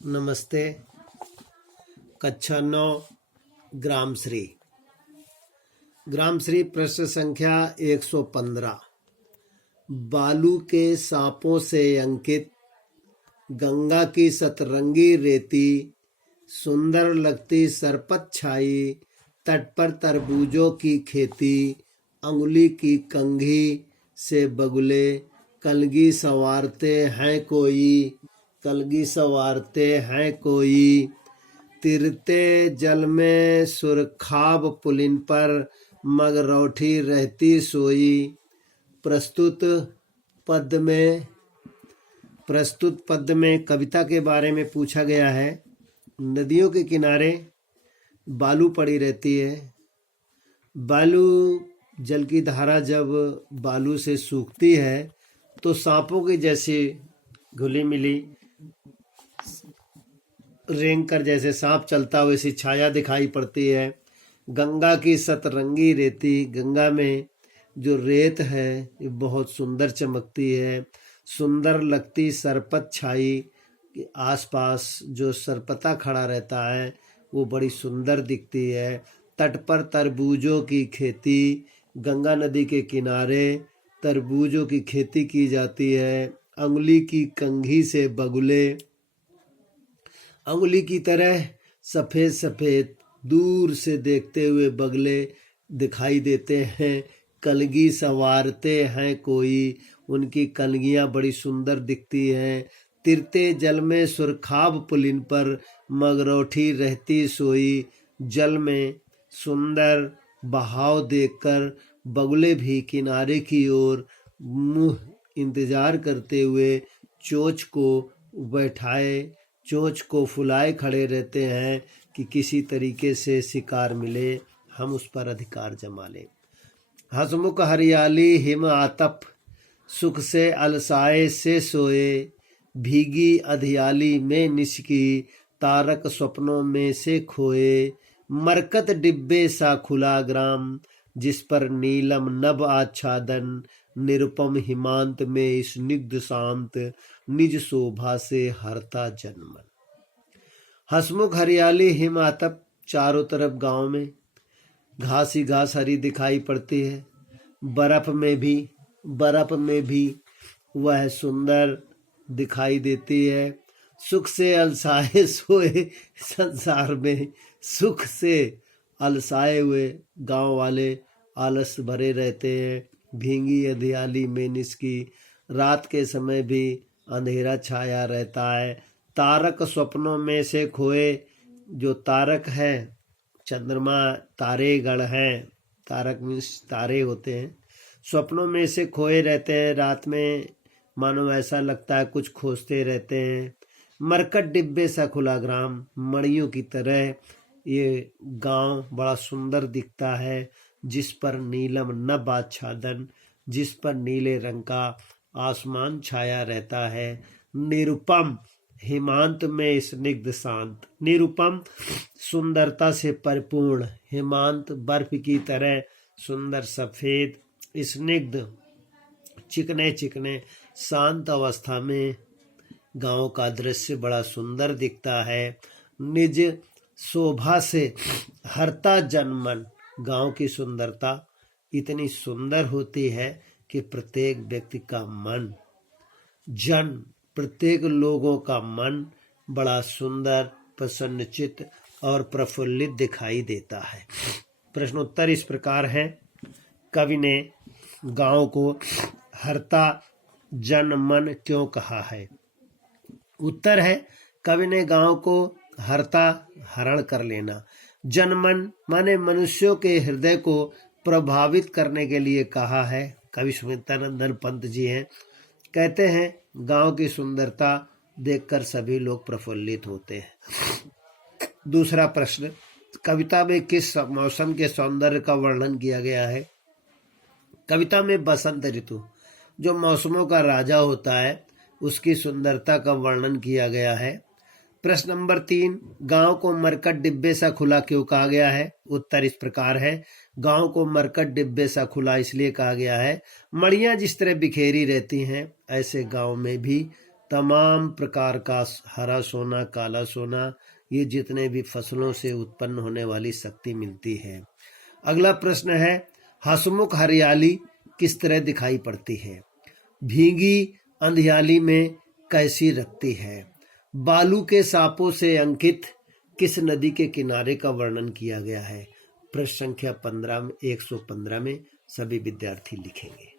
नमस्ते। कक्षा 9 ग्रामश्री। ग्रामश्री प्रश्न संख्या 115। बालू के सांपों से अंकित गंगा की सतरंगी रेती, सुंदर लगती सरपत छाई, तट पर तरबूजों की खेती, अंगुली की कंघी से बगुले, कलगी संवारते हैं कोई, कलगी संवारते हैं कोई, तिरते जल में सुरखाब पुलिन पर मगरौठी रहती सोई। प्रस्तुत पद में कविता के बारे में पूछा गया है। नदियों के किनारे बालू पड़ी रहती है। बालू जल की धारा जब बालू से सूखती है तो सांपों की जैसी घुली मिली रेंग कर जैसे सांप चलता वैसी छाया दिखाई पड़ती है। गंगा की सतरंगी रेती, गंगा में जो रेत है ये बहुत सुंदर चमकती है। सुंदर लगती सरपत छाई, आसपास जो सरपता खड़ा रहता है वो बड़ी सुंदर दिखती है। तट पर तरबूजों की खेती, गंगा नदी के किनारे तरबूजों की खेती की जाती है। अंगुली की कंघी से बगुले, अंगुली की तरह सफ़ेद सफ़ेद दूर से देखते हुए बगले दिखाई देते हैं। कलगी संवारते हैं कोई, उनकी कलगियाँ बड़ी सुंदर दिखती हैं। तिरते जल में सुरखाब पुलिन पर मगरौठी रहती सोई। जल में सुंदर बहाव देखकर बगुले भी किनारे की ओर मुँह इंतजार करते हुए चोंच को फुलाए खड़े रहते हैं कि किसी तरीके से शिकार मिले, हम उस पर अधिकार जमा लें। हसमुख हरियाली हिम आतप, सुख से अलसाए से सोए, भीगी अधियाली में निशकी, तारक स्वप्नों में से खोए। मरकत डिब्बे सा खुला ग्राम, जिस पर नीलम नभ आच्छादन, निरुपम हिमांत में स्निग्ध शांत, निज शोभा से हरता जन्मन। हसमुख हरियाली हिम आतप, चारों तरफ गांव में घास ही घास हरी दिखाई पड़ती है। बर्फ में भी वह सुंदर दिखाई देती है। सुख से अलसाए सोए, संसार में सुख से अलसाए हुए गांव वाले आलस भरे रहते हैं। भींगी अधियाली में निस्की, रात के समय भी अंधेरा छाया रहता है। तारक स्वप्नों में से खोए, जो तारक है चंद्रमा तारे गण हैं, तारक मीन्स तारे होते हैं, स्वप्नों में से खोए रहते हैं। रात में मानो ऐसा लगता है कुछ खोजते रहते हैं। मरकट डिब्बे सा खुला ग्राम, मड़ियों की तरह ये गांव बड़ा सुंदर दिखता है। जिस पर नीलम नभ आच्छादन, जिस पर नीले रंग का आसमान छाया रहता है। निरुपम हिमांत में स्निग्ध शांत, निरुपम सुंदरता से परिपूर्ण, हिमांत बर्फ की तरह सुंदर सफेद, स्निग्ध चिकने चिकने शांत अवस्था में गांव का दृश्य बड़ा सुंदर दिखता है। निज शोभा से हरता जनमन, गांव की सुंदरता इतनी सुंदर होती है कि प्रत्येक व्यक्ति का मन, प्रत्येक लोगों का मन बड़ा सुंदर, प्रसन्नचित्त और प्रफुल्लित दिखाई देता है। प्रश्नोत्तर इस प्रकार है। कवि ने गांव को हरता जन मन क्यों कहा है? उत्तर है, कवि ने गांव को हरता हरण कर लेना, जनमन माने मनुष्यों के हृदय को प्रभावित करने के लिए कहा है। कवि सुमित्रानंदन पंत जी हैं, कहते हैं गांव की सुंदरता देखकर सभी लोग प्रफुल्लित होते हैं। दूसरा प्रश्न, कविता में किस मौसम के सौंदर्य का वर्णन किया गया है? कविता में बसंत ऋतु जो मौसमों का राजा होता है उसकी सुंदरता का वर्णन किया गया है। प्रश्न नंबर 3, गांव को मरकट डिब्बे सा खुला क्यों कहा गया है? उत्तर इस प्रकार है, गांव को मरकट डिब्बे सा खुला इसलिए कहा गया है, मड़ियां जिस तरह बिखेरी रहती हैं ऐसे गांव में भी तमाम प्रकार का हरा सोना, काला सोना, ये जितने भी फसलों से उत्पन्न होने वाली शक्ति मिलती है। अगला प्रश्न है, हंसमुख हरियाली किस तरह दिखाई पड़ती है? भीगी अंधियाली में कैसी रखती है? बालू के सांपों से अंकित किस नदी के किनारे का वर्णन किया गया है? प्रश्न संख्या 115 में सभी विद्यार्थी लिखेंगे।